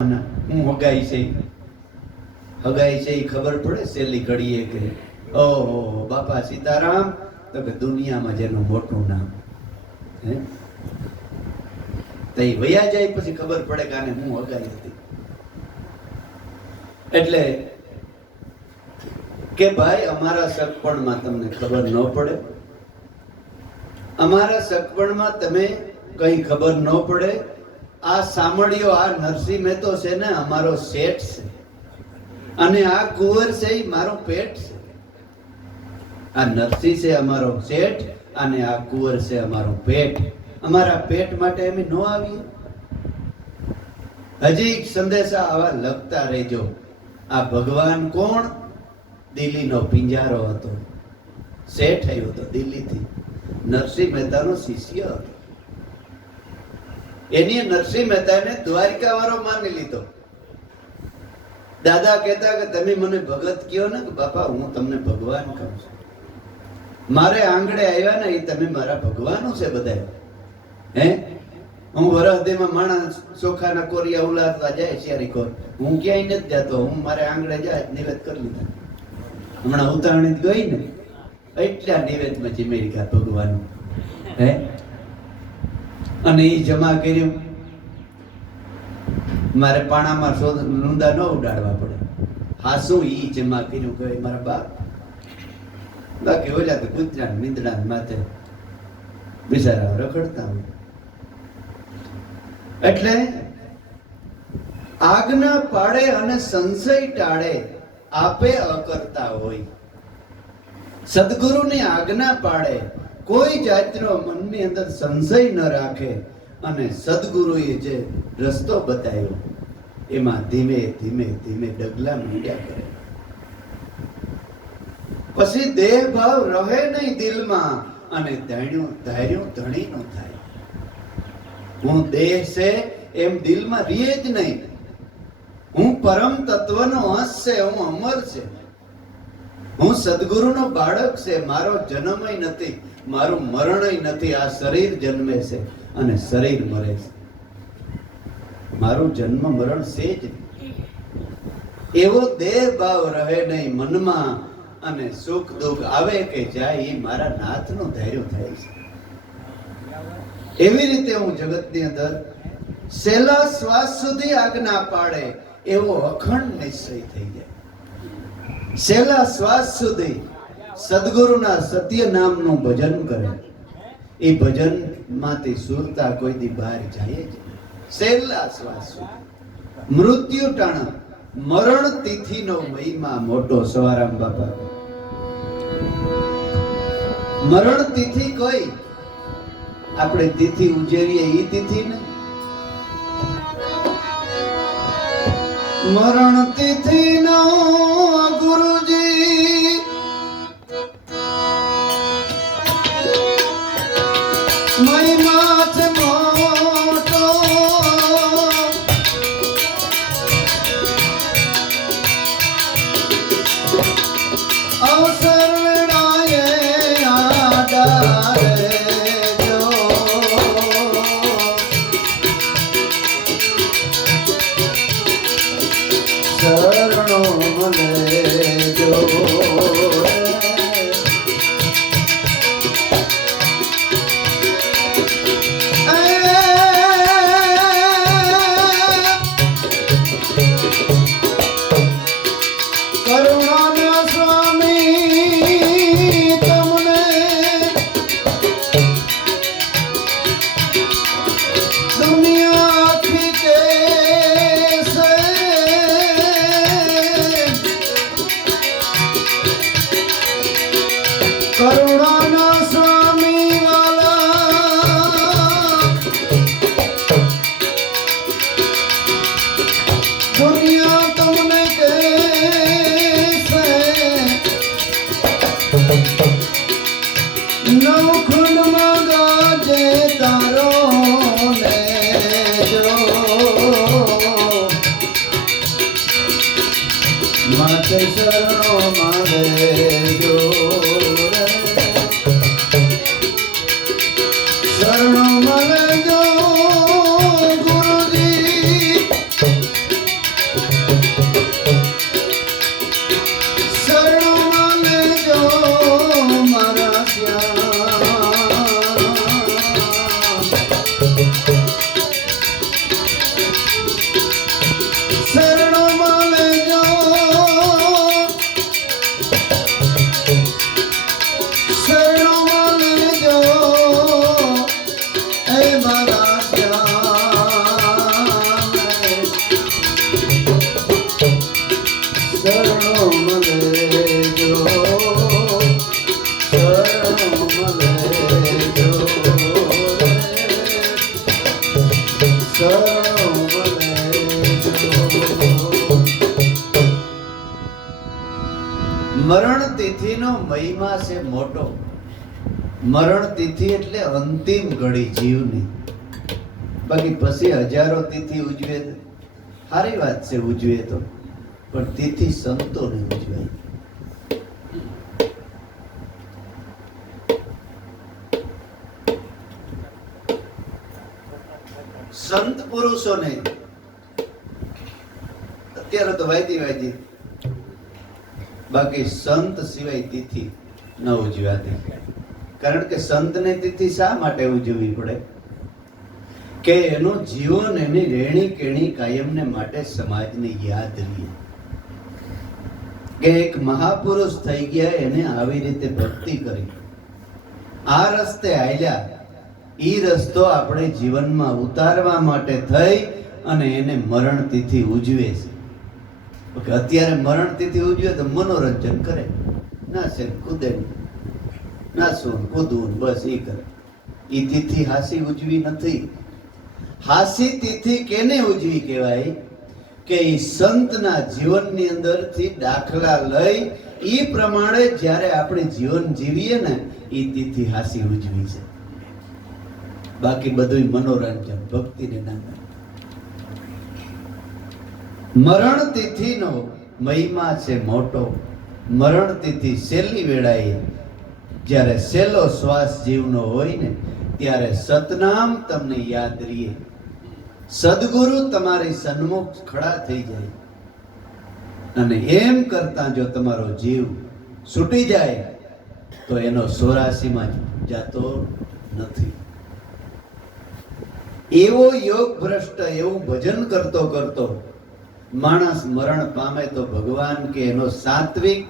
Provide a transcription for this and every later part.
હું હગાઈ છે એ ખબર પડે સેલી ઘડીએ કે ઓહો બાપા સીતારામ, તો કે દુનિયામાં જેનું મોટું નામ હે તો એ વયા જાય પછી ખબર પડે કે આને હું હગાઈ હતી. એટલે કે ભાઈ અમારા સગપણમાં તમને ખબર ન પડે, અમારા સગપણમાં તમે કઈ ખબર ન પડે. આ સામળિયો, આ નરસિંહ મહેતો છે ને અમારો શેઠ છે, અને આ કુંવર છે એ મારો પેટ છે. આ નરસિંહ છે અમારો શેઠ અને આ કુંવર છે અમારો પેટ. અમારા પેટ માટે અમે ન આવીએ? હજી સંદેશા આવા લખતા રહેજો. આ ભગવાન કોણ? દિલ્હીનો પિંજારો હતો, શેઠ આવ્યો હતો દિલ્હીથી, નરસિંહ મહેતાનો શિષ્ય હતો. એની નરસિંહ મહેતાને દ્વારિકા વાળો માની લીધો. દાદા કહેતા કે તમે મને ભગત કહો ને, કે બાપા હું તમને ભગવાન કહું છું. મારે આંગણે આવ્યા ને એ તમે મારા ભગવાનો છે બધા. હે હું વરહદેમાં માણસ ચોખાના કોરિયા ઉલારવા જાય શિયારી કોર, હું ક્યાંય નથી જતો. હું મારે આંગણે જાય નિવેદ કરી લીધા. હમણાં ઉતારણી ગઈ ને એટલા નિવેદમાં અમેરિકા ભગવાન હે, અને એ જમા કર્યું. મારે પાણામાં નુંદા ન ઉડાડવા પડે. હાસુ ઈ જમા કર્યું કે મારા બાપ. બાકી ઓલા તો કૂતરા મીંદડા માથે બિચારા રખડતા હોય. એટલે આજ્ઞા પાડે અને સંશય ટાળે, આપે અકર્તા હોય. સદગુરુની આજ્ઞા પાડે, કોઈ જાતનો મનની અંદર સંશય ન રાખે, અને સદગુરુએ જે રસ્તો બતાવ્યો એમાં ધીમે ધીમે ધીમે ડગલા માંડ્યા કરે. પછી દેહ ભાવ રહે નહીં દિલમાં, અને ધાર્યું ધણી નો થાય. હું દેહ છે એમ દિલમાં રીએ જ નહીં. હું પરમ તત્વનો અંશ છે, હું અમર છે, હું સદગુરુનો બાળક છે. મારો જન્મય નથી, મારું મરણય નથી. આ શરીર જન્મે છે અને શરીર મરે છે. મારું જન્મ મરણ છે જ. એવો દેહ ભાવ રહે નહીં મનમાં, અને સુખ દુઃખ આવે કે જાય એ મારા નાથનું ધાર્યું થાય છે. એવી રીતે હું જગતની અંદર છેલ્લા શ્વાસ સુધી આજ્ઞા પાડે એવો અખંડ નિશ્ચય થઈ જાય. છેલ્લા શ્વાસ સુધી સદગુરુના સત્ય નામનું ભજન કરે. એ ભજન માંથી સુરતા કોઈ દી બહાર જાય જ. છેલ્લા શ્વાસ સુધી મૃત્યુ ટાણા મરણ તિથિનો મહિમા મોટો. સવારામ બાપા મરણ તિથિ કોઈ આપણે તિથિ ઉજવીએ એ તિથિ ને, મરણ તિથિ નો ગુરુજી મહિમા છે મોટો. અવસર વેળાએ આડારે જો, શરણો મળે જો. માતે શરણો મારે જો, શરણો મારે જો ગુરુજી. મરણ તિથિનો મહિમા છે મોટો. મરણ તિથિ એટલે અંતિમ ઘડી જીવની. બાકી પછી હજારો તિથિ ઉજવે, સારી વાત છે ઉજવે તો, પણ તિથિ સંતોને ઉજવાય. સંત પુરુષોને અત્યારે તો વાયદી, બાકી સંત સિવાય તિથિ ન ઉજવાતી. કારણ કે સંતને તિથિ શા માટે ઉજવવી પડે? કે એનું જીવન, એની રેણી કેણી કાયમને માટે સમાજને યાદ રહે કે એક મહાપુરુષ થઈ ગયા, એને આવી રીતે ભક્તિ કરી, આ રસ્તે હાલ્યા. ઈ રસ્તો આપણે જીવનમાં ઉતારવા માટે થઈ અને એને મરણ તિથિ ઉજવે છે. અત્યારે મરણ તિથિ ઉજવે તો મનોરંજન કરે, નાચે કૂદે, નાચવું કૂદવું બસ એ કરે. ઈ તિથિ હાસી ઉજવી નથી. હાસી તિથિ કેને ઉજવી કહેવાય? કે ઈ સંતના જીવનની અંદરથી દાખલા લઈ ઈ પ્રમાણે જ્યારે આપણે જીવન જીવીએ ને, ઈ તિથિ હાસી ઉજવી છે. બાકી બધું મનોરંજન, ભક્તિને નામે. મરણ તિથિનો મહિમા છે મોટો. મરણ તિથિ છેલ્લી વેળાએ જ્યારે છેલ્લો શ્વાસ જીવનો હોય ને, ત્યારે સતનામ તમને યાદ રહીએ. સદગુરુ તમારી સન્મુખ ખડા થઈ જાય અને એમ કરતા જો તમારો જીવ છૂટી જાય તો એનો 84માં જાતો નથી. એવો યોગ ભ્રષ્ટ, એવું ભજન કરતો કરતો માણસ મરણ પામે તો ભગવાન કે એનો સાત્વિક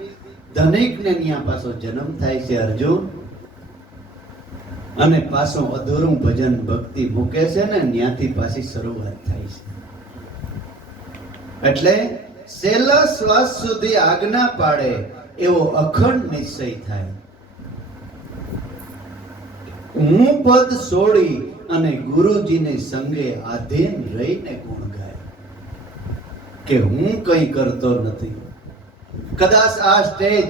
ધનિક ને ત્યાં પાછો જન્મ થાય છે અર્જુન, અને પાછું અધૂરું ભજન ભક્તિ મૂકે છે ને, ત્યાંથી પાછી શરૂઆત થાય છે. એટલે છેલ્લા શ્વાસ સુધી આજ્ઞા પાડે એવો અખંડ નિશ્ચય થાય. હું પદ છોડી અને ગુરુજીને સંગે આધીન રહીને ગુણ ગાય કે હું કઈ કરતો નથી. કદાચ આ સ્ટેજ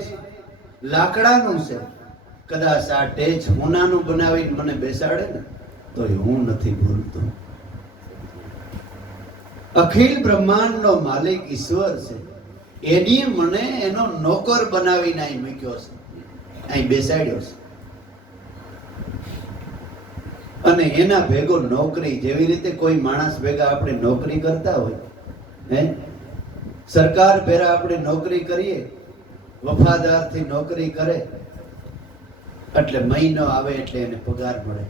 લાકડાનું છે, કદાચ આ સ્ટેજ સોનાનું બનાવીને મને બેસાડે ને તો હું નથી ભૂલતો. અખિલ બ્રહ્માંડનો માલિક ઈશ્વર છે, એની મને એનો નોકર બનાવીને અહીં મૂક્યો છે, અહીં બેસાડ્યો છે. અને એના ભેગો નોકરી, જેવી રીતે કોઈ માણસ ભેગા આપણે નોકરી કરતા હોય, હે, સરકાર ભેરા આપણે નોકરી કરીએ, વફાદારથી નોકરી કરે એટલે મહિનો આવે એટલે એને પગાર મળે.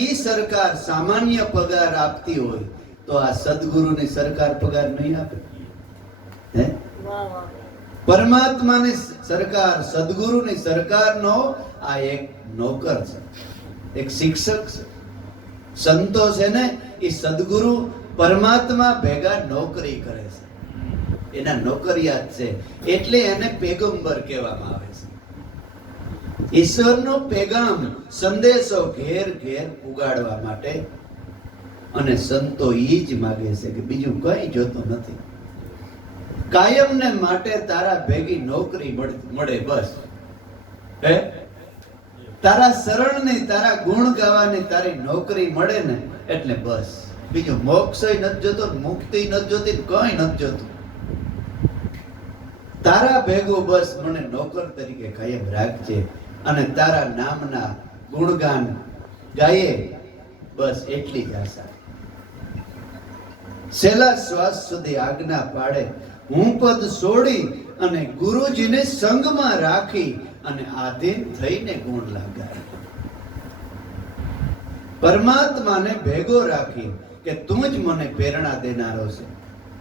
ઈ સરકાર સામાન્ય પગાર આપતી હોય તો આ સદગુરુની સરકાર પગાર નહીં આપે? હે, પરમાત્માની સરકાર, સદગુરુની સરકારનો આ એક નોકર છે, એક શિક્ષક છે. સંતો છે ને, એ સદગુરુ પરમાત્મા ભેગા નોકરી કરે છે, એના નોકરિયાત છે, એટલે એને પેગંબર કહેવામાં આવે છે. ઈશ્વરનો પેગામ, સંદેશો ઘેર ઘેર પુગાડવા માટે. અને સંતો ઈ જ માગે છે કે બીજું કઈ જોતો નથી. કાયમને માટે તારા ભેગી નોકરી મળે બસ. હે, તારા શરણની, તારા ગુણ ગાવાની તારી નોકરી મળે ને એટલે બસ. બીજું મોક્ષ નથી જોતો, મુક્તિ નથી જોતી, કઈ નથી જોતું. તારા ભેગો બસ મને નોકર તરીકે કાયમ રાખજે અને તારા નામના ગુણગાન ગાયે, બસ એટલી જ આશા. છેલ્લા શ્વાસ સુધી આજ્ઞા પાડે, હું પદ છોડી અને ગુરુજીને સંગમાં રાખી અને આધીન થઈને ગુણ લગાય. પરમાત્માને ભેગો રાખી કે તું જ મને પ્રેરણા દેનારો છે,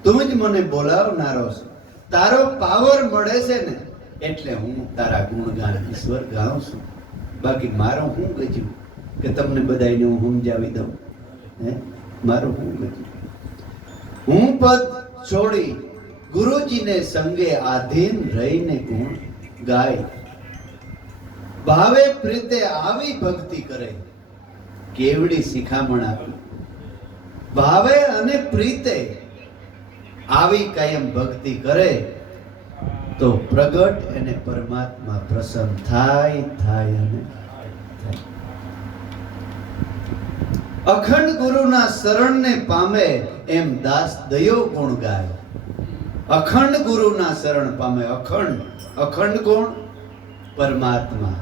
તું જ મને બોલાવનારો છે, તારો પાવર મળે છે ને એટલે હું તારા ગુણગાન ઈશ્વર ગાઉં છું. બાકી મારો હું ગજ્યું કે તમને બધાને હું સમજાવી દઉં? હે, મારું હું ગજ્યું? હું પદ છોડી ગુરુજીને સંગે આધીન રહીને ગુણ ગાય. ભાવે પ્રીતે આવી ભક્તિ કરે, કેવડી શિખામણ આપી. ભાવે અને પ્રીતે આવી કાયમ ભક્તિ કરે તો પ્રગટ એને પરમાત્મા પ્રસન્ન થાય અને થાય. અખંડ ગુરુના શરણને પામે એમ દાસ દયો ગુણ ગાય. અખંડ ગુરુના શરણ પામે. અખંડ કોણ? પરમાત્મા.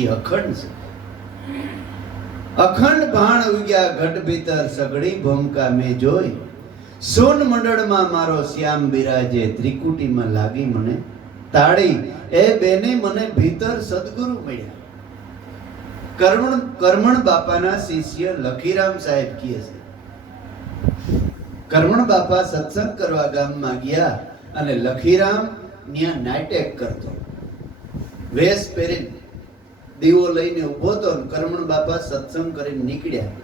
એ અખંડ છે. અખંડ ભાણ ઉગ્યા ઘટ ભીતર સગડી ભૂમકા મેં જોઈ. સોન મંડળમાં મારો શ્યામ બિરાજે ત્રિકુટીમાં લાગી મને તાળી. એ બેને મને ભીતર સદગુરુ મળ્યા. કરમણ બાપાના શિષ્ય લખીરામ સાહેબ કહે છે, કરમણ બાપા સત્સંગ કરવા ગામમાં ગયા અને લખીરામ ત્યાં નાટક કરતો. વેશ પહેરીને દીવો લઈને ઉભો તો કરમણ બાપા સત્સંગ કરીને નીકળ્યા.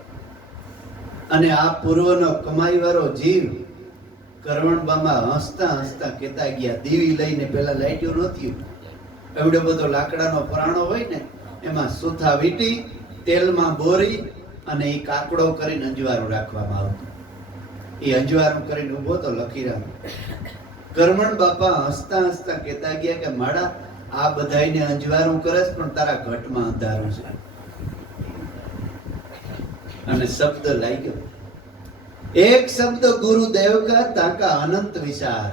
અને આ પૂર્વનો કમાઈ વાળો જીવ કરમણ બાપા હસતા હસતા કહેતા ગયા. દીવી લઈને પેલા લાઈટ્યું નહોતી, એવડો બધો લાકડાનો પરાણો હોય ને એમાં સુથા વીટી તેલમાં બોરી અને એ કાકડો કરીને અંજવારું રાખવામાં આવતું. એ અંજવારું કરીને ઉભો તો લખીરામ. કરમણ બાપા હસતા હસતા કહેતા ગયા કે માડા આ બધાઈને અંજવારું કરે છે પણ તારા ઘટમાં અંધારું છે. અને શબ્દ લાગ્યો. એક શબ્દ ગુરુદેવ કા તાકા અનંત વિચાર.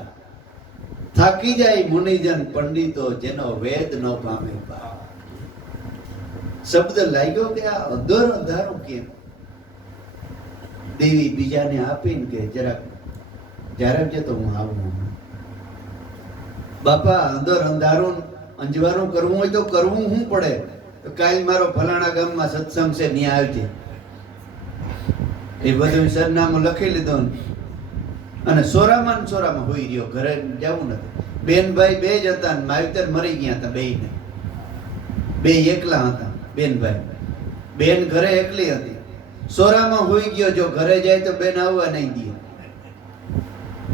થાકી જાય મુનિજન પંડિતો જેનો વેદ ન પામે. શબ્દ લાગ્યો કે આ અંધારું કેમ? દેવી બીજાને આપીને કે જરાક જ્યારે છે તો હું આવું. બાપા અંધારું અંજવારું કરવું હોય તો કરવું શું પડે? તો કાલ મારો ફલાણા ગામમાં સત્સંગ છે ત્યાં આવજે. એ બધું સરનામું લખી લીધું અને સોરામાં હોઈ રહ્યો. ઘરે જવું નથી. બેનભાઈ બે જ હતા ને માવતર મરી ગયા હતા. બે એકલા હતા બેનભાઈ. બેન ઘરે એકલી હતી. સોરામાં હોઈ ગયો. જો ઘરે જાય તો બેન આવવા નહીં દે.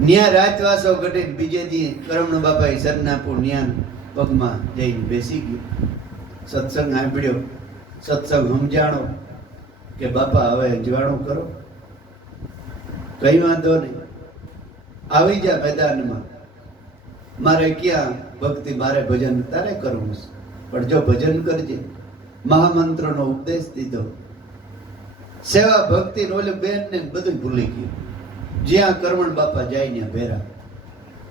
ન્યા રાતવાસો ઘટીને બીજે દી કરમણ બાપાએ સરનાપુર ન્યા પગમાં જઈને બેસી ગયો. સત્સંગ સાંભળ્યો, સત્સંગ સમજાણો કે બાપા હવે અંજવાણું કરો. કઈ વાંધો નહીં, આવી જા મેદાનમાં. મારે ક્યાં ભક્તિ, મારે ભજન તારે કરવું છે, પણ જો ભજન કરજે. મહામંત્રનો ઉપદેશ દીધો. સેવા ભક્તિ ઓલે બેન ને બધું ભૂલી ગયું. જ્યાં કરમણ બાપા જાય ને ભેરા.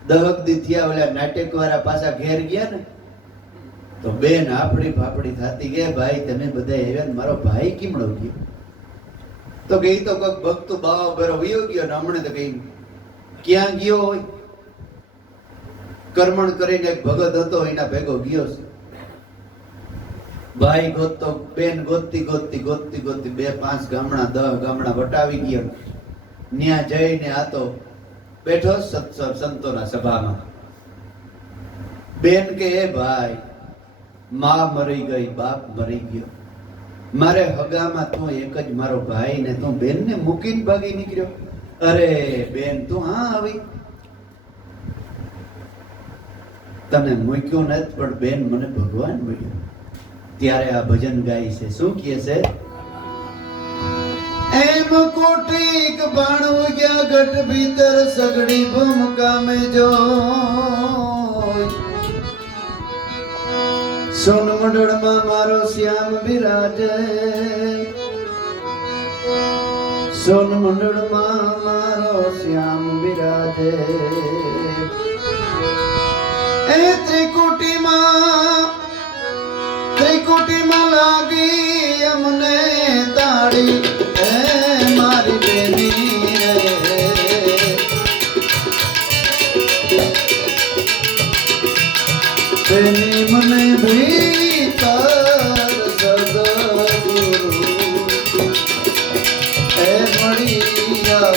દહક દી થયા ઓલા નાટક વાળા પાછા ઘેર ગયા ને તો બેન આપડી ફાપડી થતી ગયા. ભાઈ તમે બધા આવ્યા ને મારો ભાઈ કીમડો ગયો? તો કે તો કોઈક ભક્ત બાવા ભેરો વયો ગયો ને હમણે તો કઈ ક્યાં ગયો હોય? કર્મણ કરીને એક ભગત હતો એના ભેગો ગયો છે. ભાઈ ગોતતો બેન ગોતતી 2-5 ગામડા 10 ગામડા વટાવી ગયો. ન્યા જઈને આ તો બેઠો સંતોના સભામાં. બેન કે એ ભાઈ માં મરી ગઈ, બાપ મરી ગયો, મારે હગામાં તું એક જ મારો ભાઈ ને તું બેન ને મૂકીને ભાગી નીકળ્યો. અરે બેન તું હા આવી, તને મૂક્યો નથી પણ બેન મને ભગવાન મળ્યો. ત્યારે આ ભજન ગાય છે. શું કહે છે? એમ કોટીક બાણું ગયા ઘટ ભીતર સગડી ભૂમકા મેં જોઈ. સોન મંડળમાં મારો શ્યામ બિરાજે. સોન મંડળમાં મારો શ્યામ બિરાજે. એ ત્રિકુટીમાં લાગી અમને તાળી. એ મારી બેની બેની મને ભીતર સદગુરુ એ મળી મને ભીતર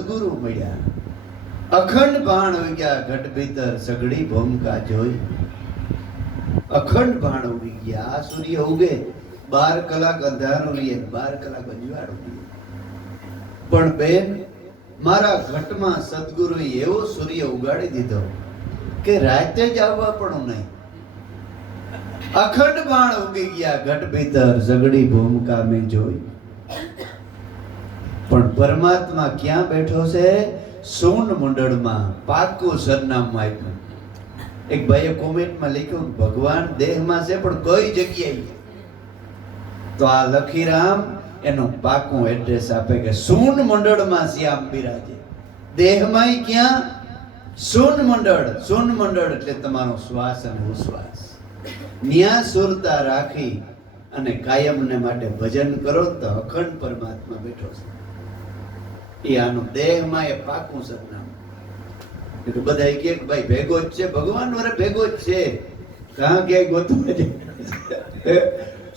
સદગુરુ મળ્યા. અખંડ બાણ ઉગ્યા ઘટ ભીતર સગડી ભૂમિકા જોઈ. અખંડ બાણ ઉગી ગયા. આ સૂર્ય ઉગે 12 કલાક અંધારું રહીએ, 12 કલાક અજવાળું રહીએ. પણ બેન, મારા ઘટમાં સદગુરુએ એવો સૂર્ય ઉગાડી દીધો કે રાતે જ આવવા પણ નહીં. અખંડ બાણ ઉગી ગયા ઘટ ભીતર સગડી ભૂમિકા મેં જોઈ. પણ પરમાત્મા ક્યાં બેઠો છે? સોન મંડળમાં, પાકું સરનામું આપ્યું. એક ભાઈએ કોમેન્ટમાં લખ્યું, ભગવાન દેહમાં છે પણ કઈ જગ્યાએ? તો આ લખીરામ એનું પાકું એડ્રેસ આપે કે સોન મંડળમાં શ્યામ બિરાજે. દેહમાં ક્યાં? સોન મંડળ. સોન મંડળ એટલે તમારો શ્વાસ અને ઉશ્વાસ. ન્યા સુરતા રાખી અને કાયમને માટે ભજન કરો તો અખંડ પરમાત્મા બેઠો છે. એ આનું દેહમાં એ પાકું સરનામું. એટલે બધા કે ભાઈ ભેગો જ છે, ભગવાન વરે ભેગો જ છે. કાં ક્યાંય ગોતું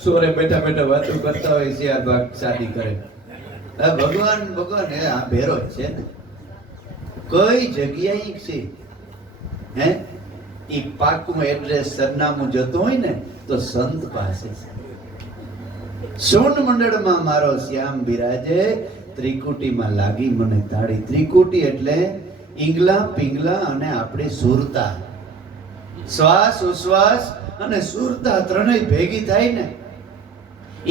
સોરે બેઠા બેઠા વાતો કરતા હોય છે, આ ભાગ શાદી કરે. ભગવાન ભગવાન હે, આ ભેરો જ છે ને. કઈ જગ્યાએ છે હે? એ પાકું એડ્રેસ સરનામું જતો હોય ને તો સંત પાસે છે. સોન મંડળમાં મારો શ્યામ બિરાજે, ત્રિકુટીમાં લાગી મને તાળી. ત્રિકુટી એટલે ઈંગલા પિંગલા અને આપણે સુરતા. શ્વાસ ઉશ્વાસ અને સુરતા ત્રણેય ભેગી થાય ને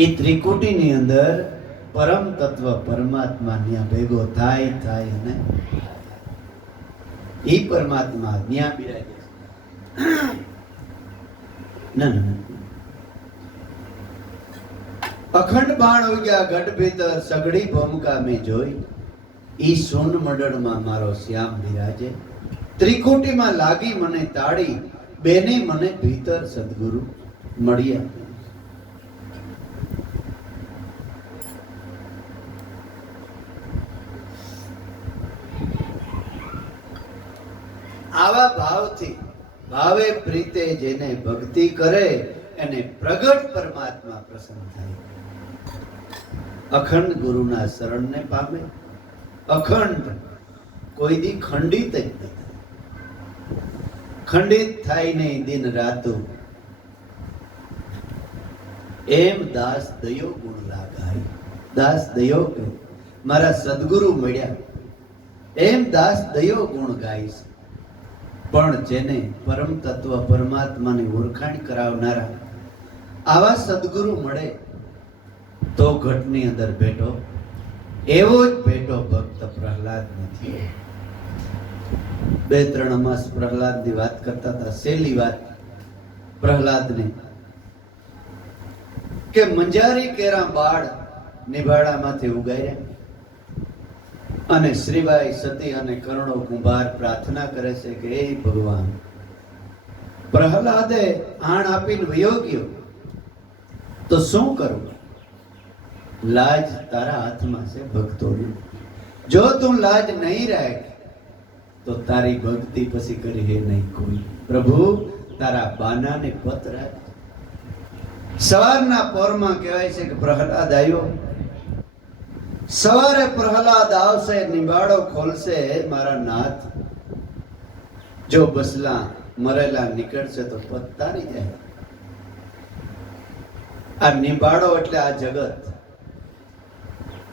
એ ત્રિકુટીની અંદર પરમ તત્વ પરમાત્મા ત્યાં ભેગો થાય અને એ પરમાત્મા ત્યાં બિરાજે. ના. અખંડ બાણ ઉગ્યા ઘટ ભીતર સગડી ભૂમિકા મેં જોઈ. ઈ સોન મંડળમાં મારો શ્યામ બિરાજે, ત્રિકુટીમાં લાગી મને તાળી. બેને મને ભીતર સદગુરુ મળ્યા. આવા ભાવથી ભાવે પ્રીતે જેને ભક્તિ કરે એને પ્રગટ પરમાત્મા પ્રસન્ન થાય. અખંડ ગુરુના શરણને પામે. અખંડ, કોઈ દી ખંડિત જ ન થાય. ખંડિત થાય નહીં દિન રાતું, એમ દાસ દયો ગુણ લાગાય. દાસ દયો કે મારા સદગુરુ મળ્યા, એમ દાસ દયો ગુણ ગાઈશ. પણ જેને પરમ તત્વ પરમાત્માની ઓળખાણ કરાવનારા આવા સદગુરુ મળે તો ઘટની અંદર બેઠો. એવો જ બેઠો ભક્ત પ્રહલાદ નથી. 2-3 અમાસ પ્રહલાદની વાત કરતા હતા. સહેલી વાત પ્રહલાદની કે મંજારી કેરા બાળ નિભાડામાંથી ઉગાડ્યા અને શ્રીબાઈ સતી અને કર્ણો કુંભાર પ્રાર્થના કરે છે કે હે ભગવાન, પ્રહલાદે આણ આપીને વયો ગયો તો શું કરું? લાજ તારા હાથમાં છે ભક્તોની. જો તું લાજ નહીં રાખ તો તારી ભક્તિ પછી કરી હે નહીં કોઈ. પ્રભુ તારા બાનાને પત રાખ. સવારના પોરમાં કહેવાય છે કે પ્રહલાદ આવ્યો. સવારે પ્રહલાદ આવશે, નિબાડો ખોલશે. મારા નાથ, જો બસલા મરેલા નીકળશે તો પત તારી જાય. આ નિબાડો એટલે આ જગત.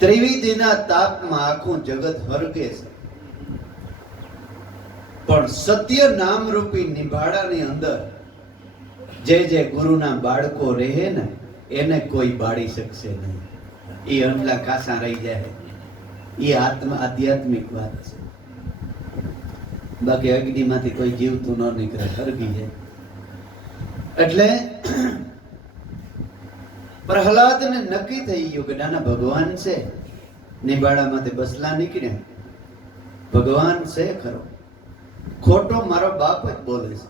ત્રિવિધિના તાપમાં આખું જગત હરગે છે. પણ સત્ય નામ રૂપી નિભાડાની અંદર જે ગુરુના બાળકો રહે ને એને કોઈ બાળી શકશે નહીં. એ અંડલા કાસા રહી જાય. એ આધ્યાત્મિક વાત છે. બાકી અગ્નિમાંથી કોઈ જીવતું ન નીકળે, હરગી જાય. એટલે પ્રહલાદને નક્કી થઈ ગયું કે નાના ભગવાન છે. નિબાડામાંથી બસલા નીકળ્યા. ભગવાન છે ખરો, ખોટો મારો બાપ જ બોલે છે.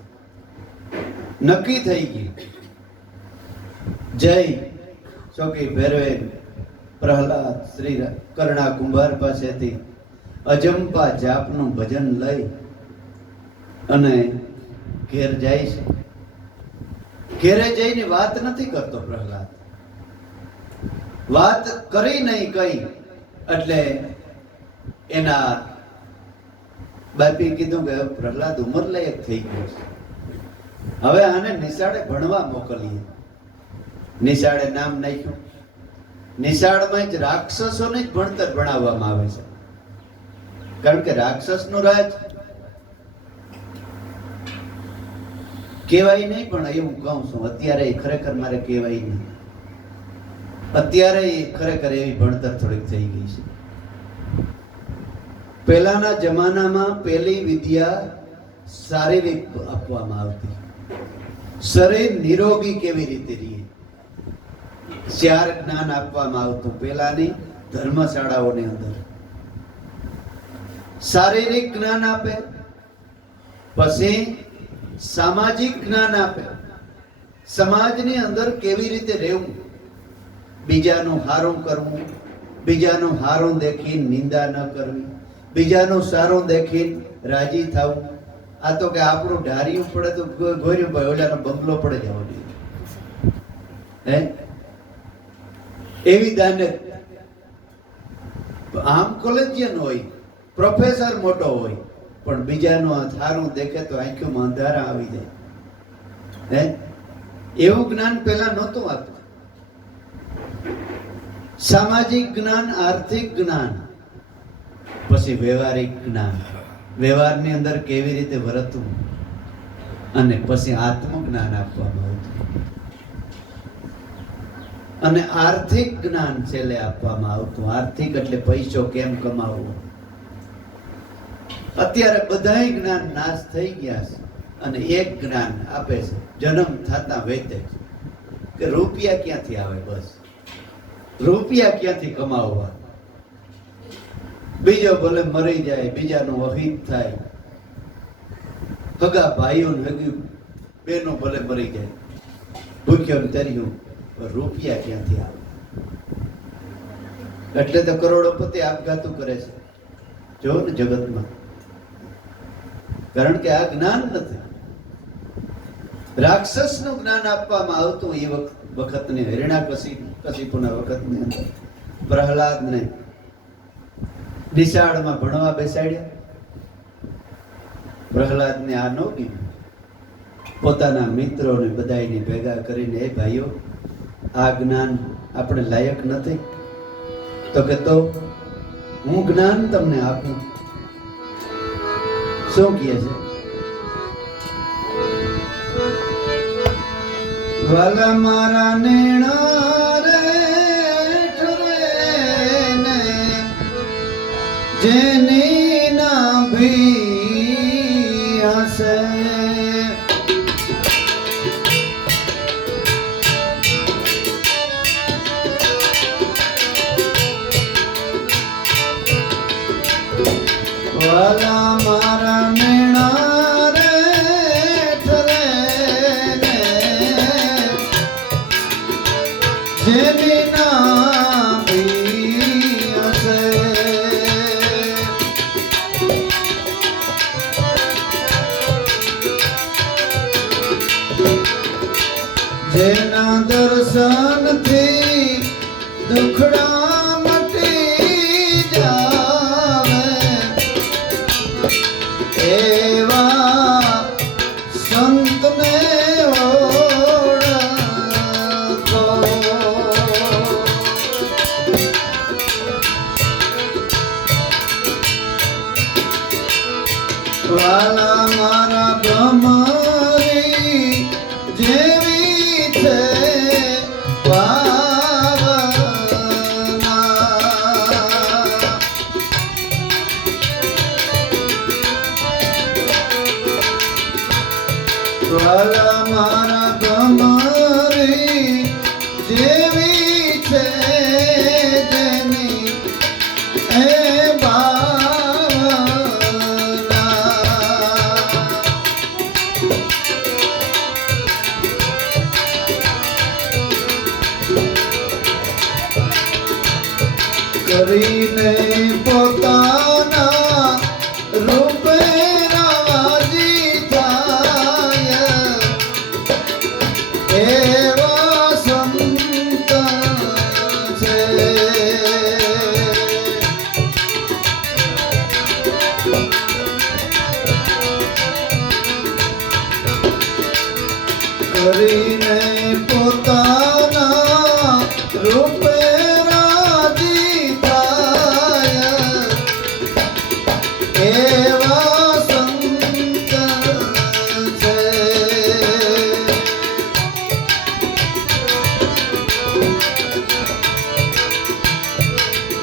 નક્કી થઈ ગયું. જય ચોકી ભેરવે પ્રહલાદ શ્રી કર્ણા કુંભાર પાસેથી અજંપા જાપનું ભજન લઈ અને ઘેર જાય છે. ઘેરે જઈને વાત નથી કરતો પ્રહલાદ. વાત કરી નહીં કઈ એટલે એના બાપી કીધું કે પ્રહલાદ ઉંમર લાયક થઈ ગયો છે, હવે આને નિશાળે ભણવા મોકલીએ. નિશાળે નામ નાખ્યું. નિશાળમાં જ રાક્ષસોને જ ભણતર ભણાવવામાં આવે છે, કારણ કે રાક્ષસનું રાજ કહેવાય નહીં, પણ એવું કહું છું અત્યારે ખરેખર મારે કહેવાય નહીં. અત્યારે ખરેખર એવી ભણતર થોડીક થઈ ગઈ છે. પહેલાના જમાનામાં પહેલી વિદ્યા શારીરિક આપવામાં આવતી, શરીર નિરોગી કેવી રીતે રહે 4 જ્ઞાન આપવામાં આવતું પહેલાની ધર્મશાળાઓની અંદર. શારીરિક જ્ઞાન આપે, પછી સામાજિક જ્ઞાન આપે, સમાજની અંદર કેવી રીતે રહેવું, બીજાનું હારું કરવું, બીજાનું હારું દેખી નિંદા ન કરવી, બીજાનું સારું દેખી રાજી થવું. આ તો કે આપણું ઢાર્યું પડે તો ગોર્યું ભાઈ ઓલાનો બંગલો પડે જવો જોઈએ, હે એવી દાનત. આમ કોલેજિયન હોય, પ્રોફેસર મોટો હોય, પણ બીજાનું સારું દેખે તો આંખોમાં અંધારા આવી જાય, હે એવું જ્ઞાન પેલા નહોતું આપતું. સામાજિક જ્ઞાન, આર્થિક જ્ઞાન, પછી વ્યવહારિક જ્ઞાન, વ્યવહારની અંદર કેવી રીતે વર્તવું, અને પછી આત્મજ્ઞાન આપવામાં આવતું, અને આર્થિક જ્ઞાન છેલ્લે આપવામાં આવતું. આર્થિક એટલે પૈસો કેમ કમાવવો. અત્યારે બધાય જ્ઞાન નાશ થઈ ગયા છે, અને એક જ્ઞાન આપે છે જન્મ થતા વેતે કે રૂપિયા ક્યાંથી આવે, બસ રૂપિયા ક્યાંથી કમાવવા. બીજો ભલે મરી જાય, બીજાનું અહિત થાય, હગા ભાઈઓ હગી બેનો ભલે મરી જાય, ભૂખ્યો તર્યું, રૂપિયા ક્યાંથી આવે. એટલે તો કરોડોપતિ આપઘાતું કરે છે, જો ને જગતમાં, કારણ કે આ જ્ઞાન નથી. રાક્ષસનું જ્ઞાન આપવામાં આવતું એ વખતની હિરણ્યકશિપુના વખતની અંદર પ્રહલાદને નિશાળમાં ભણવા બેસાડ્યા. પ્રહલાદને આ ન ગયું. પોતાના મિત્રોને બધાયને ભેગા કરીને, એ ભાઈઓ આ જ્ઞાન આપણે લાયક નથી, તો કે તો હું જ્ઞાન તમને આપું. શું કહે છે? વાલા મારા નેણા રે ઠરે ને જેની ના ભી હસે, વાલા મારા નેણા રે ઠરે ને જેની ના ભી હસે, જેના દર્શનથી દુખડા મટી જાવે, એવા સંતને ઓળખો. વાલા મારા ભમરી જેવી છે ભાવના, વાલા મારા ભમરી જેવી છે જેની એ ભાવના. કરીને પોતાના રૂપે રાજી થાય, એવા સંત છે. કરીને પોતાના રૂપે રાજી થાય એવા સંત છે.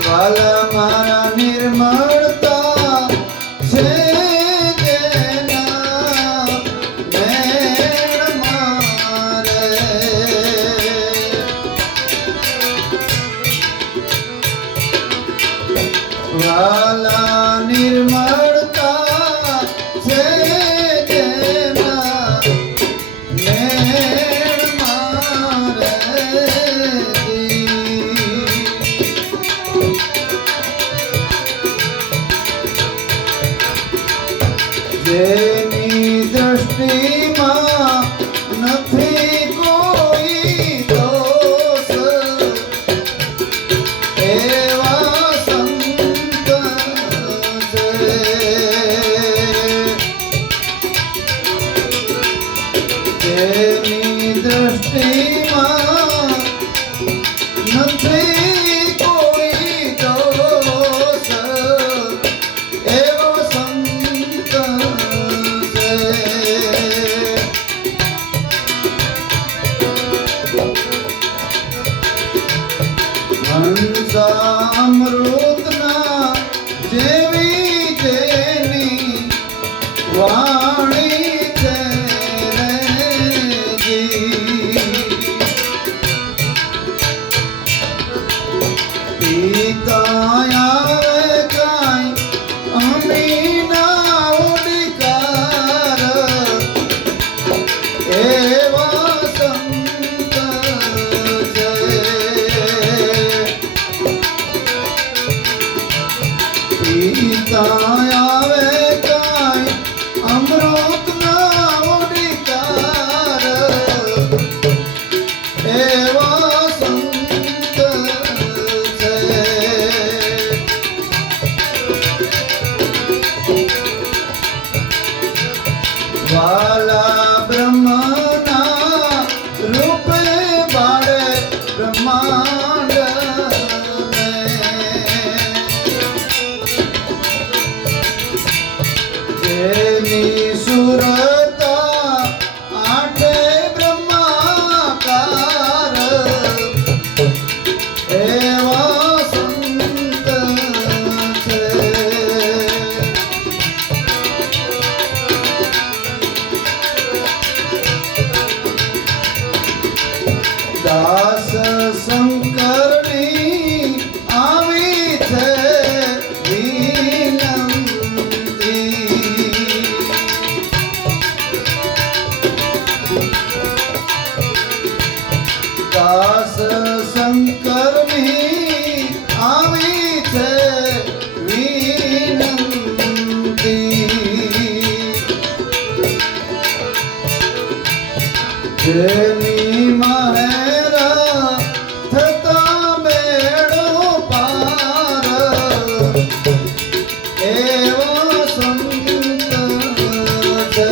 વાલા મારા નિર્મળતા છે જેના મેળ મારે. વાલા નિર્મળતા છે જેના મેળ મારે. જેની દ્રષ્ટિમાં નથી કોઈ દોષ એવા સંત છે. જેની દ્રષ્ટિમાં નથી કોઈ દોષ એવો સંત છે. હંસામૃતના જેવી જેની વાણી છે રે જી. પિતા આવે કાંઈ અમીના ઉડિકાર એવા સંત છે. પિતા આવે કાંઈ અમૃતના ઉડિકાર એવા સંત છે. વાલા બ્રહ્મના રૂપે બાળે બ્રહ્માંડને. જેની સુરતા આઠે બ્રહ્માકાર એવા સંત છે. દાસ શંકરની આવી છે વિનંતી. દાસ શંકરની આવી છે વિનંતી. જેની મહેરા થતા બેડો પાર એવા સંત છે.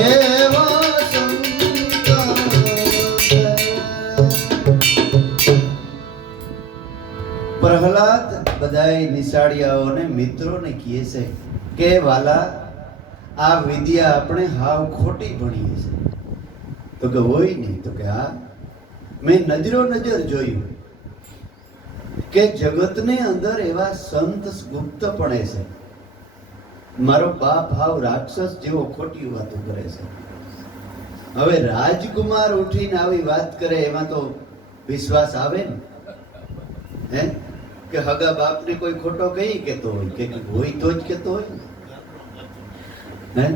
એવા સંત છે. પ્રહલાદ બધાય નિશાળિયાઓને મિત્રોને કહે છે કે વાલા આ વિદ્યા આપણે હાવ ખોટી ભણીએ છે. તો કે હોય નહીં. તો કે હા, મેં નજરો નજર જોયું કે જગતની અંદર એવા સંત ગુપ્તપણે છે. મારો બાપ હાવ રાક્ષસ જેવો ખોટી વાતો કરે છે. હવે રાજકુમાર ઉઠીને આવી વાત કરે એમાં તો વિશ્વાસ આવે ને. હે કે હગા બાપને કોઈ ખોટો કહી કેતો હોય કે હોય તો જ કેતો હોય ને. હે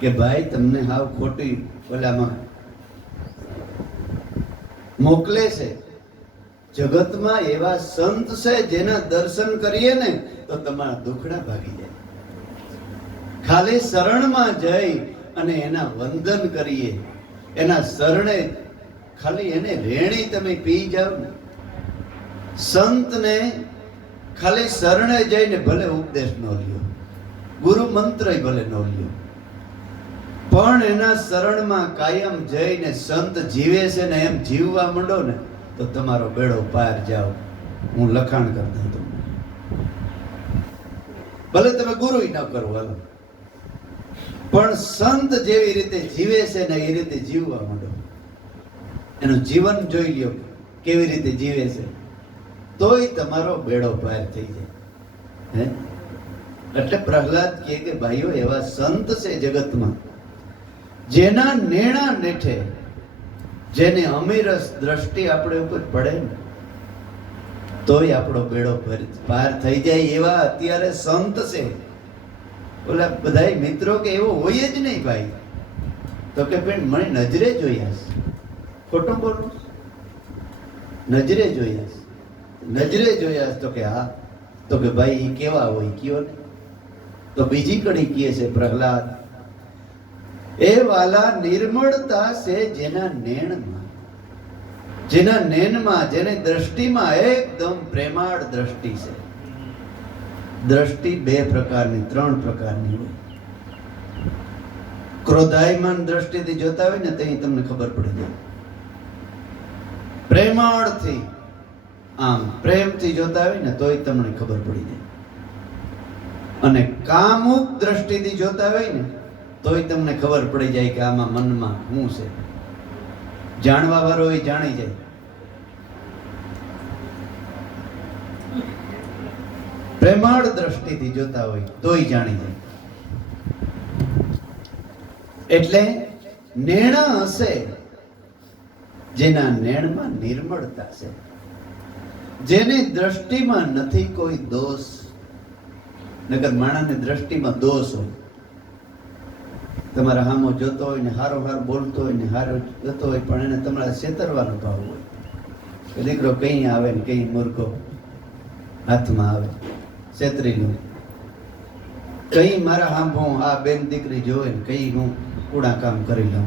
કે ભાઈ તમને હાવ ખોટી ઓલામાં મોકલે છે. જગતમાં એવા સંત છે જેના દર્શન કરીએ ને તો તમારા દુખડા ભાગી જાય. ખાલી શરણમાં જઈ અને એના વંદન કરીએ, એના શરણે ખાલી એને રેણી તમે પી જાવ ને. સંતને ખાલી શરણે જઈને ભલે ઉપદેશ ન લ્યો, ગુરુ મંત્ર ભલે ન લ્યો, પણ એના શરણમાં કાયમ જઈને સંત જીવે છે ને એમ જીવવા માંડો ને તો તમારો બેડો પાર જાઓ. હું લખાણ કરતો હતો, ભલે તમે ગુરુ ન કરો હાલો, પણ સંત જેવી રીતે જીવે છે ને એ રીતે જીવવા માંડો. એનું જીવન જોઈ લ્યો કેવી રીતે જીવે છે, તોય તમારો બેડો પાર થઈ જાય. હે એટલે પ્રહલાદ કહે કે ભાઈઓ એવા સંત છે જગતમાં જેના નેણા નેઠે જેને અમીરસ દ્રષ્ટિ આપણે ઉપર પડે ને તોય આપણો બેડો પાર થઈ જાય એવા અત્યારે સંત છે. ઓલા બધા મિત્રો કે એવો હોય જ નહીં ભાઈ, તો કે બેન મને નજરે જોયા છે. ખોટું બોલું? નજરે જોયા છે. નજરે જોયા છે તો કે હા, તો કે ભાઈ એ કેવા હોય કયો ને. તો બીજી કડી કહે છે પ્રહલાદ, એ વાલા નિર્મળતા છે જેના નેણમાં, જેના નેનમાં, જેની દ્રષ્ટિમાં એકદમ પ્રેમાળ દ્રષ્ટિ છે. દ્રષ્ટિ બે પ્રકારની, ત્રણ પ્રકારની હોય. ક્રોધાયમાન દ્રષ્ટિથી જોતા હોય ને તો તમને ખબર પડી જાય. પ્રેમાળથી આમ પ્રેમથી જોતા હોય ને તોય તમને ખબર પડી જાય. અને કામુક દ્રષ્ટિથી જોતા હોય ને તોય તમને ખબર પડી જાય કે આમાં મનમાં શું છે. જાણવા વાળો એ જાણી જાય. પ્રેમાળ દ્રષ્ટિથી જોતા હોય તોય જાણી જાય. એટલે નેણા હશે જેના નેણમાં નિર્મળતા છે, જેની દ્રષ્ટિમાં નથી કોઈ દોષ. નકર માણસની દ્રષ્ટિમાં દોષ હોય. તમારા હામો જોતો હોય ને હારો હાર બોલતો હોય ને હારો જોતો હોય, પણ એને તમારા છેતરવાનો ભાવ હોય કે દીકરો કઈ આવે ને કઈ મૂર્ખો હાથમાં આવે છેતરીનું. કઈ મારા હામો આ બેન દીકરી જોવે ને કઈ હું કુડા કામ કરી લઉં.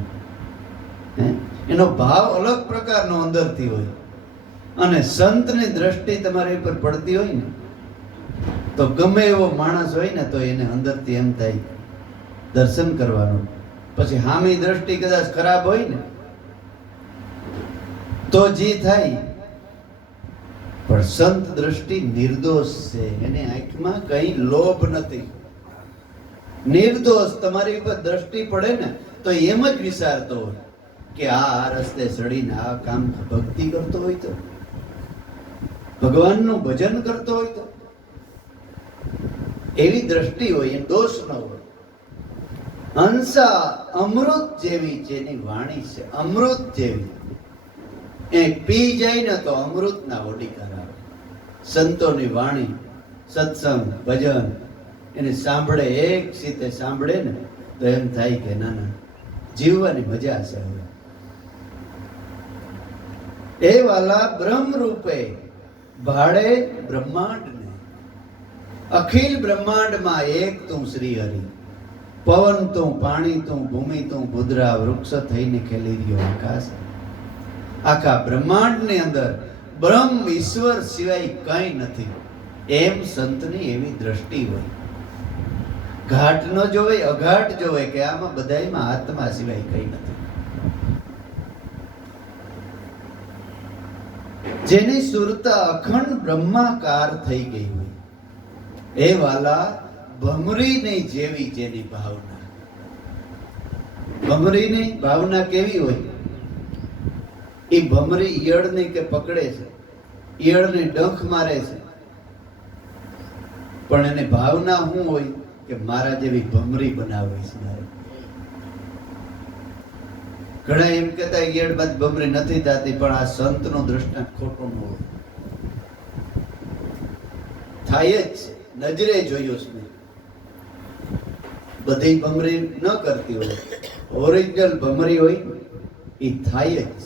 એનો ભાવ અલગ પ્રકારનો અંદરથી હોય. અને સંતની દ્રષ્ટિ તમારી ઉપર પડતી હોય ને તો ગમે એવો માણસ હોય ને તો એને અંદરથી એમ થાય દર્શન કરવાનું. પછી હામી દ્રષ્ટિ કદાચ ખરાબ હોય ને તો જી થાય, પણ સંત દ્રષ્ટિ નિર્દોષ છે. એની આંખમાં કઈ લોભ નથી. નિર્દોષ તમારી ઉપર દ્રષ્ટિ પડે ને તો એમ જ વિચારતો હોય કે આ રસ્તે ચડીને આ કામ ભક્તિ કરતો હોય તો, ભગવાનનું ભજન કરતો હોય તો, એવી દ્રષ્ટિ હોય, એમ દોષ ન હોય. હંસા અમૃત જેવી જેની વાણી છે, અમૃત જેવી. એ પી જાય ને તો અમૃતના ઓડીકાર આવે. સંતોની વાણી, સત્સંગ, ભજન એને સાંભળે, એક સીતે સાંભળે ને તો એમ થાય કે ના ના જીવવાની મજા છે. હવે એ વાલા બ્રહ્મ રૂપે ભાડે બ્રહ્માંડને, અખિલ બ્રહ્માંડમાં એક તું શ્રી હરિ. પવન તું, પાણી તું, ભૂમિ તું, ભૂદ્રા વૃક્ષ થઈને ખેલી રહ્યો આકાશ. આખા બ્રહ્માંડની અંદર બ્રહ્મ ઈશ્વર સિવાય કઈ નથી. એમ સંતની એવી દ્રષ્ટિ હોય. ઘાટ ન જોવે, અઘાટ જોવે કે આમાં બધાયમાં આત્મા સિવાય કઈ નથી. જેની સુરતા અખંડ બ્રહ્માકાર થઈ ગઈ હોય. એ વાલા ભમરીની જેવી જેની ભાવના. ભમરીની ભાવના કેવી હોય? એ ભમરી ઈયળને કે પકડે છે, ઈયળને ડંખ મારે છે, પણ એને ભાવના શું હોય કે મારા જેવી ભમરી બનાવવી છે મારે. ઘણા એમ કહેતા ઈયળ બાદ ભમરી નથી થતી, પણ આ સંતનો દ્રષ્ટાંત ખોટો ન હોય. થાય જ, નજરે જોયું છે. બધી ભમરી ન કરતી હોય, ઓરિજિનલ ભમરી હોય એ થાય જ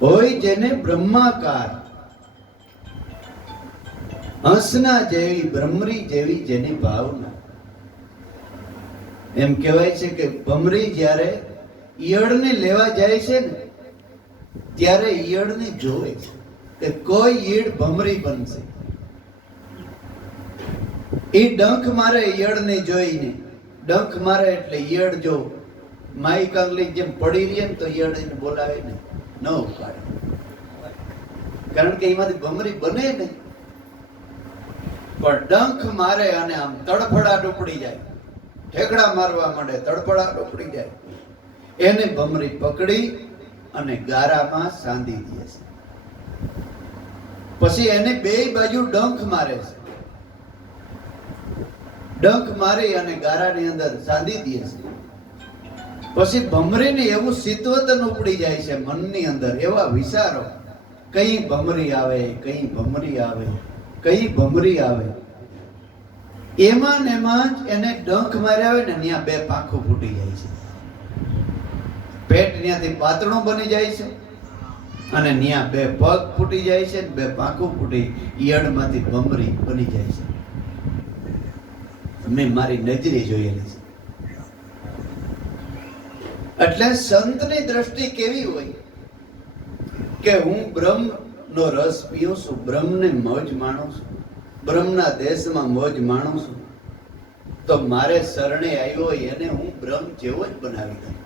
હોય. જેને બ્રહ્માકાર, હંસના જેવી, ભ્રમરી જેવી જેની ભાવના. એમ કહેવાય છે કે ભમરી જ્યારે ઈયળને લેવા જાય છે ને ત્યારે ઈયળને જોવે છે કે કોઈ ઈયળ ભમરી બનશે. એ ડંખ મારે ઈયળને જોઈને ડંખ મારે એટલે ઈયળ જો માઈ કાંગલી જેમ પડી રહી ને તો ઈયળ એને બોલાવે ને ન ઉપાડે, કારણ કે એમાંથી ભમરી બને નહીં. પણ ડંખ મારે અને આમ તડફડાટ ઉપડી જાય, ઠેકડા મારવા માંડે, તડફડાટ ઉપડી જાય, એને ભમરી પકડી અને ગારામાં સાંધી દે છે. પછી એને બે બાજુ ડંખ મારે છે, ડંખ મારી અને ગારાની અંદર સાંધી દે છે. પછી ભમરીને એવું સિતવતન ઉપડી જાય છે મનની અંદર, એવા વિચારો, કઈ ભમરી આવે, કઈ ભમરી આવે, કઈ ભમરી આવે. એમાં ને એમાં જ એને ડંખ માર્યા આવે ને ત્યાં બે પાંખો ફૂટી જાય છે, પેટ ત્યાંથી પાતળું બની જાય છે અને ત્યાં બે પગ ફૂટી જાય છે, બે પાંખો ફૂટી ઈયળમાંથી ભમરી બની જાય છે. મેં મારી નજરે જોયેલી છે. એટલે સંતની દ્રષ્ટિ કેવી હોય કે હું બ્રહ્મનો રસ પીઉં છું, બ્રહ્મને મોજ માણું છું, બ્રહ્મના દેશમાં મોજ માણું છું, તો મારે શરણે આવ્યો હોય એને હું બ્રહ્મ જેવો જ બનાવી દઉં.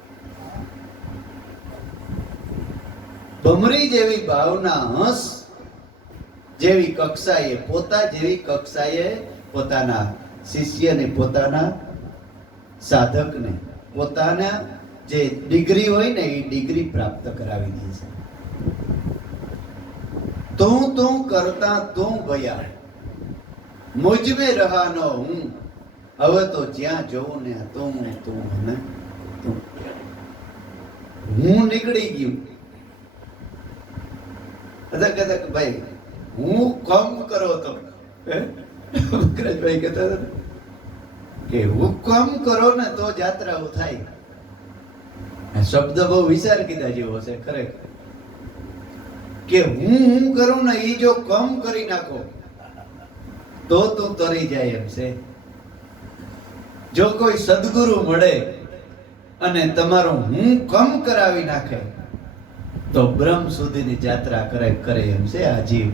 ભમરી જેવી ભાવના, હંસ જેવી કક્ષાએ, પોતા જેવી કક્ષાએ પોતાના શિષ્યને, પોતાના સાધકને, પોતાના જે ડિગ્રી હોય ને એ ડિગ્રી પ્રાપ્ત કરાવી દે છે. તું કરતા તું ભયા, મુझ में रहा न હું, હવે તો જ્યાં જોઉં ને તું તું ને તું, હું નીકળી ગયું. કદાચ ભાઈ હું કમ કરો તો ભાઈ કહેતા હતા કે હુકમ કરો ને તો જાત્રાઓ થાય. શબ્દ બહુ વિચાર કીધા જેવો છે ખરેખર, કે હું કરું ને એ જો કમ કરી નાખો તો તું તરી જાય એમ છે. જો કોઈ સદગુરુ મળે અને તમારો હું કમ કરાવી નાખે તો બ્રહ્મ સુધીની જાત્રા કરે એમ છે આ જીવ.